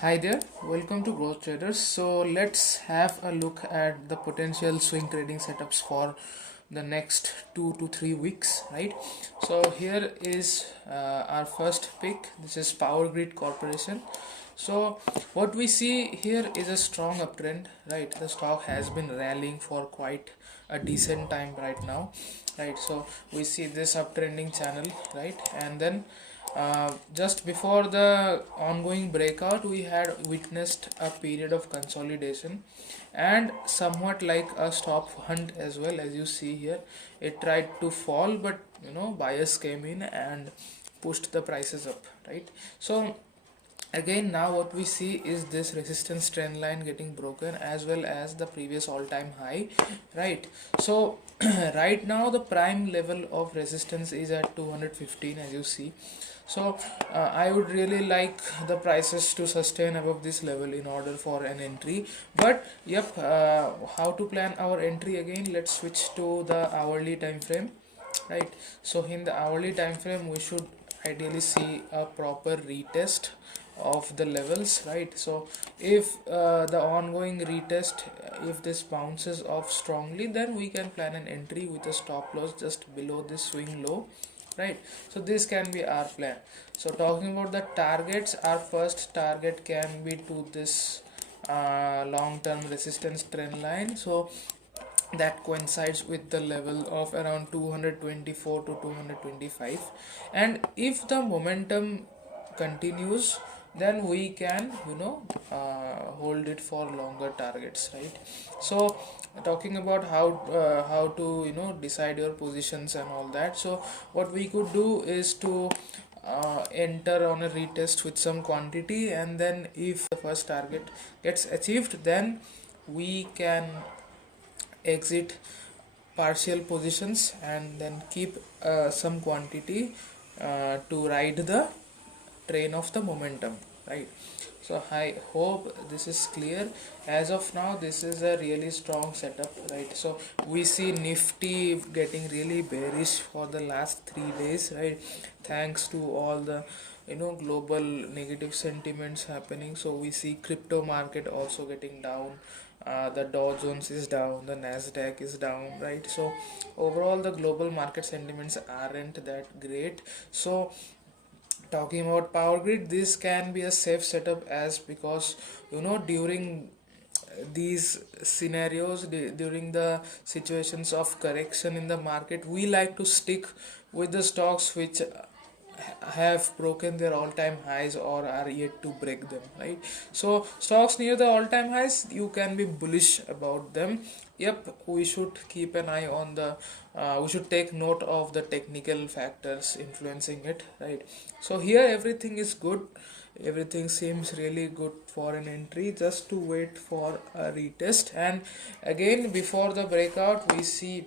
Hi there, welcome to Growth Traders. So let's have a look at the potential swing trading setups for the next 2 to 3 weeks, right? So here is our first pick. This is Power Grid Corporation. So what we see here is a strong uptrend, right? The stock has been rallying for quite a decent time right now, right? So we see this uptrending channel, right? And then just before the ongoing breakout, we had witnessed a period of consolidation and somewhat like a stop hunt as well. As you see here, it tried to fall, but buyers came in and pushed the prices up, right? So again, now what we see is this resistance trend line getting broken as well as the previous all-time high, right? So right now the prime level of resistance is at 215, as you see. So I would really like the prices to sustain above this level in order for an entry. But yep, how to plan our entry? Again, let's switch to the hourly time frame, right? So in the hourly time frame, we should ideally see a proper retest of the levels, right? So if the ongoing retest, if this bounces off strongly, then we can plan an entry with a stop loss just below this swing low, right? So this can be our plan. So talking about the targets, our first target can be to this long-term resistance trend line. So that coincides with the level of around 224 to 225, and if the momentum continues, then we can hold it for longer targets, right? So talking about how to decide your positions and all that, so what we could do is to enter on a retest with some quantity, and then if the first target gets achieved, then we can exit partial positions and then keep some quantity to ride the train of the momentum, right? So I hope this is clear. As of now, this is a really strong setup, right? So we see Nifty getting really bearish for the last 3 days, right? Thanks to all the global negative sentiments happening. So we see crypto market also getting down. The Dow Jones is down, the Nasdaq is down, right? So overall the global market sentiments aren't that great. So talking about power grid, this can be a safe setup, as because during these scenarios, during the situations of correction in the market, we like to stick with the stocks which have broken their all-time highs or are yet to break them, right? So stocks near the all-time highs, you can be bullish about them. Yep, we should keep an eye on the we should take note of the technical factors influencing it, right? So here everything is good, everything seems really good for an entry, just to wait for a retest. And again, before the breakout, we see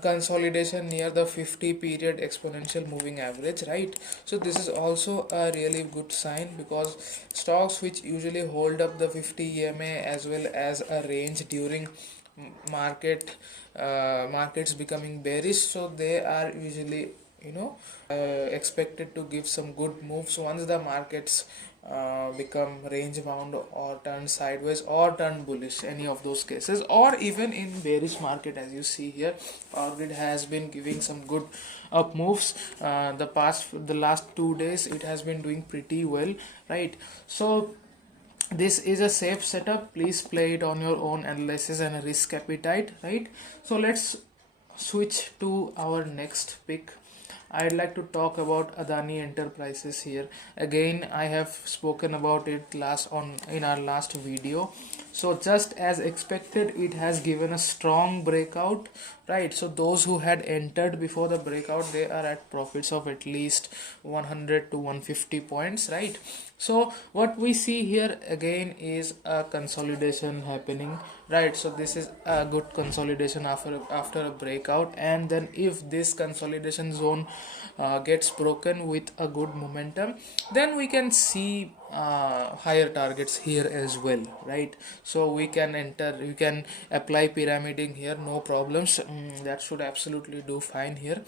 consolidation near the 50 period exponential moving average, right? So this is also a really good sign, because stocks which usually hold up the 50 EMA as well as a range during markets becoming bearish, so they are usually expected to give some good moves once the markets become range bound or turn sideways or turn bullish, any of those cases. Or even in bearish market, as you see here, power grid has been giving some good up moves. The last 2 days it has been doing pretty well, right? So this is a safe setup. Please play it on your own analysis and risk appetite, right? So let's switch to our next pick. I'd like to talk about Adani Enterprises here. Again, I have spoken about it in our last video. So just as expected, it has given a strong breakout, right? So those who had entered before the breakout, they are at profits of at least 100 to 150 points, right? So what we see here again is a consolidation happening, right? So this is a good consolidation after a breakout, and then if this consolidation zone gets broken with a good momentum, then we can see higher targets here as well, right? So we can apply pyramiding here, no problems. That should absolutely do fine here.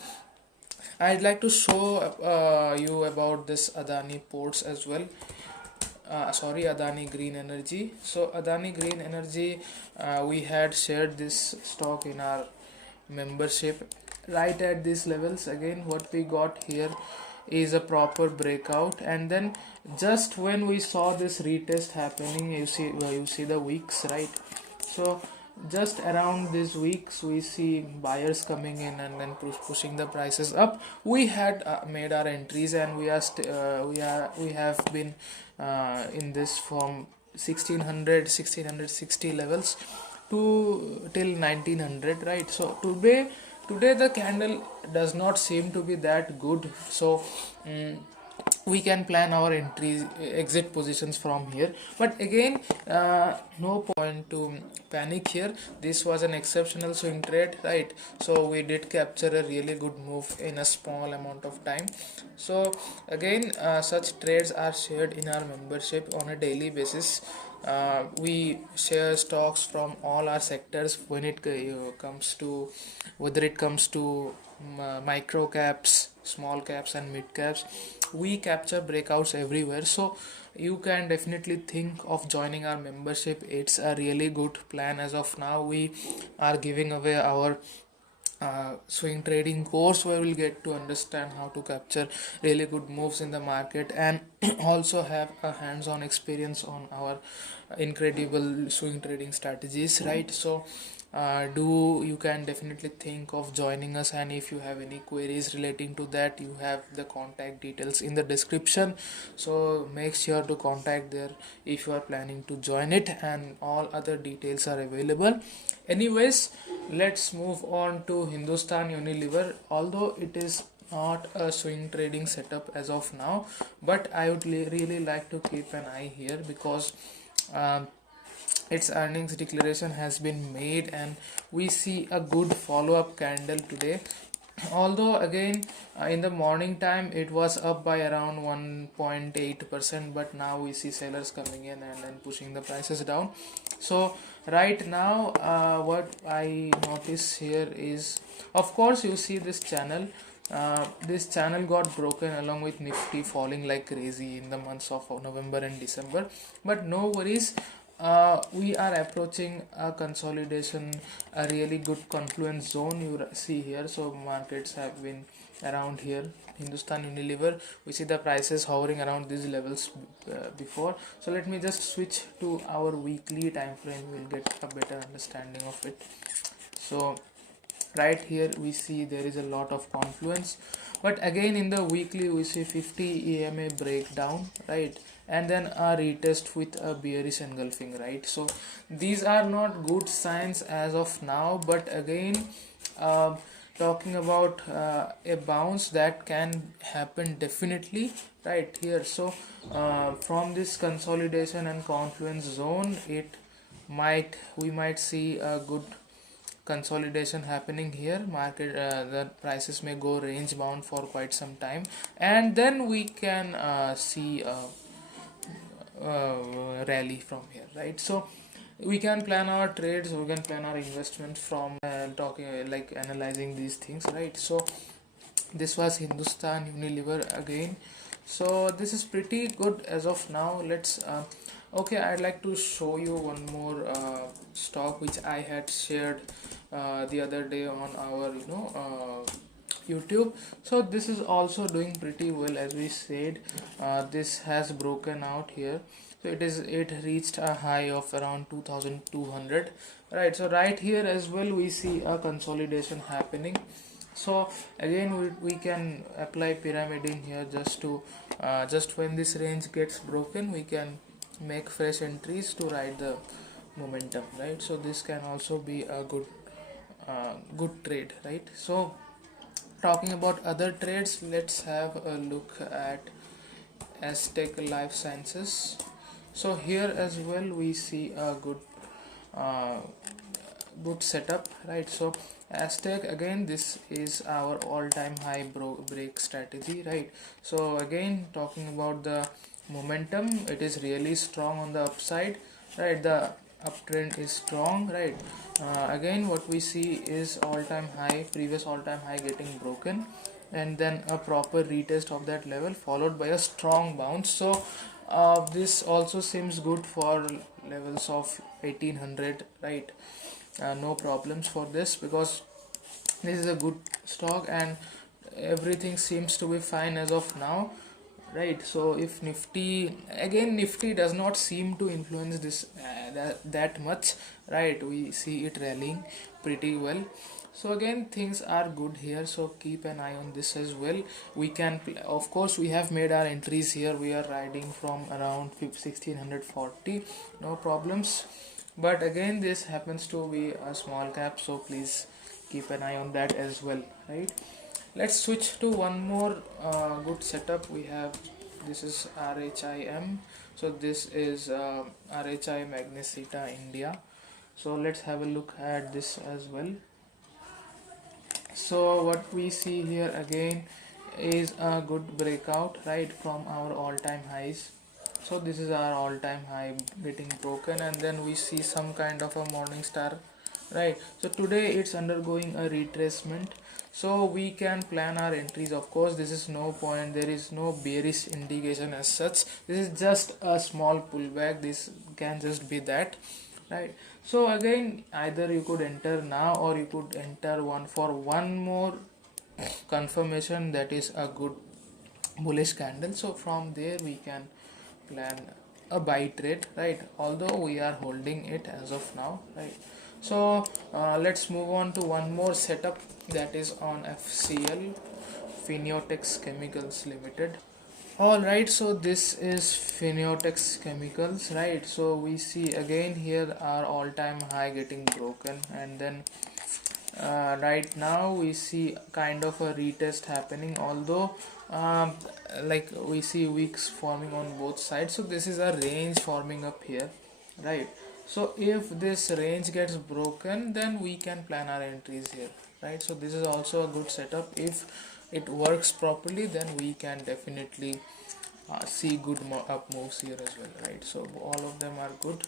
I'd like to show you about this Adani ports as well. sorry, Adani Green Energy. So Adani Green Energy, we had shared this stock in our membership right at these levels. Again, what we got here is a proper breakout, and then just when we saw this retest happening, you see the wicks, right? So just around these weeks we see buyers coming in and then pushing the prices up. We had made our entries, and we have been in this from 1660 levels to till 1900, right? So today the candle does not seem to be that good, so we can plan our entries exit positions from here. But again, no point to panic here. This was an exceptional swing trade, right? So we did capture a really good move in a small amount of time. So again, such trades are shared in our membership on a daily basis. We share stocks from all our sectors when it comes to, whether it comes to micro caps, small caps and mid caps. We capture breakouts everywhere, so you can definitely think of joining our membership. It's a really good plan. As of now, we are giving away our swing trading course, where we'll get to understand how to capture really good moves in the market, and also have a hands-on experience on our incredible swing trading strategies, right? So do you can definitely think of joining us, and if you have any queries relating to that, you have the contact details in the description, so make sure to contact there if you are planning to join it, and all other details are available. Anyways, let's move on to Hindustan Unilever. Although it is not a swing trading setup as of now, but I would really like to keep an eye here, because its earnings declaration has been made, and we see a good follow-up candle today. Although again, in the morning time it was up by around 1.8%, but now we see sellers coming in and then pushing the prices down. So right now, what I notice here is, of course, you see this channel. This channel got broken along with Nifty falling like crazy in the months of November and December, but no worries. We are approaching a consolidation, a really good confluence zone you see here. So markets have been around here. Hindustan Unilever, we see the prices hovering around these levels before. So let me just switch to our weekly time frame, we'll get a better understanding of it. So right here we see there is a lot of confluence, but again in the weekly we see 50 EMA breakdown, right? And then a retest with a bearish engulfing, right? So these are not good signs as of now, but again, talking about a bounce that can happen definitely right here. So from this consolidation and confluence zone, we might see a good consolidation happening here. Market, the prices may go range bound for quite some time, and then we can see a rally from here, right? So we can plan our trades, we can plan our investments from talking like analyzing these things, right? So this was Hindustan Unilever again. So this is pretty good as of now. Let's okay, I'd like to show you one more stock which I had shared the other day on our YouTube. So this is also doing pretty well. As we said, this has broken out here, so it reached a high of around 2200, right? So right here as well we see a consolidation happening. So again we can apply pyramiding here, just to just when this range gets broken, we can make fresh entries to ride the momentum, right? So this can also be a good trade, right? So talking about other trades, let's have a look at Aztec Life Sciences. So here as well we see a good setup, right? So Aztec, again, this is our all-time high break strategy, right? So again, talking about the momentum, it is really strong on the upside, right? The uptrend is strong, right? Again, what we see is all-time high, previous all-time high getting broken, and then a proper retest of that level followed by a strong bounce. So This also seems good for levels of 1800, right? No problems for this, because this is a good stock and everything seems to be fine as of now, right? So if nifty, again nifty does not seem to influence this that much, right? We see it rallying pretty well. So again things are good here, so keep an eye on this as well. We can, of course we have made our entries here, we are riding from around 1640, no problems. But again this happens to be a small cap, so please keep an eye on that as well, right? Let's switch to one more good setup we have. This is RHIM. So this is RHI Magnesita India. So let's have a look at this as well. So what we see here again is a good breakout, right, from our all-time highs. So this is our all-time high getting broken, and then we see some kind of a morning star, right? So today it's undergoing a retracement, so we can plan our entries. Of course this is no point, there is no bearish indication as such, this is just a small pullback, this can just be that, right? So again either you could enter now or you could enter one for one more confirmation, that is a good bullish candle. So from there we can plan a buy trade, right, although we are holding it as of now, right? So let's move on to one more setup, that is on FCL, Finiotex Chemicals Limited. Alright, so this is Finiotex Chemicals, right? So we see again here our all-time high getting broken, and then right now we see kind of a retest happening, although like we see wicks forming on both sides. So this is a range forming up here, right? So if this range gets broken, then we can plan our entries here, right? So this is also a good setup. If it works properly, then we can definitely see good up moves here as well, right? So all of them are good.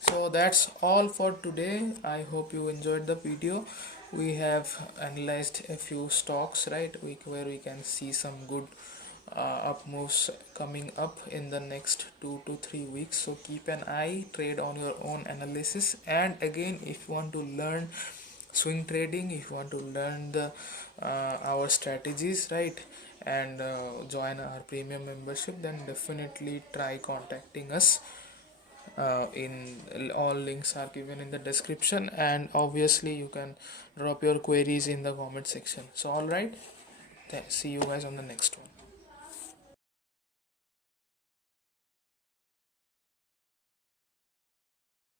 So that's all for today. I hope you enjoyed the video. We have analyzed a few stocks, right, where we can see some good up moves coming up in the next 2 to 3 weeks. So keep an eye, trade on your own analysis. And again, if you want to learn swing trading, if you want to learn the our strategies, right, and join our premium membership, then definitely try contacting us. In all links are given in the description, and obviously you can drop your queries in the comment section. So all right, see you guys on the next one.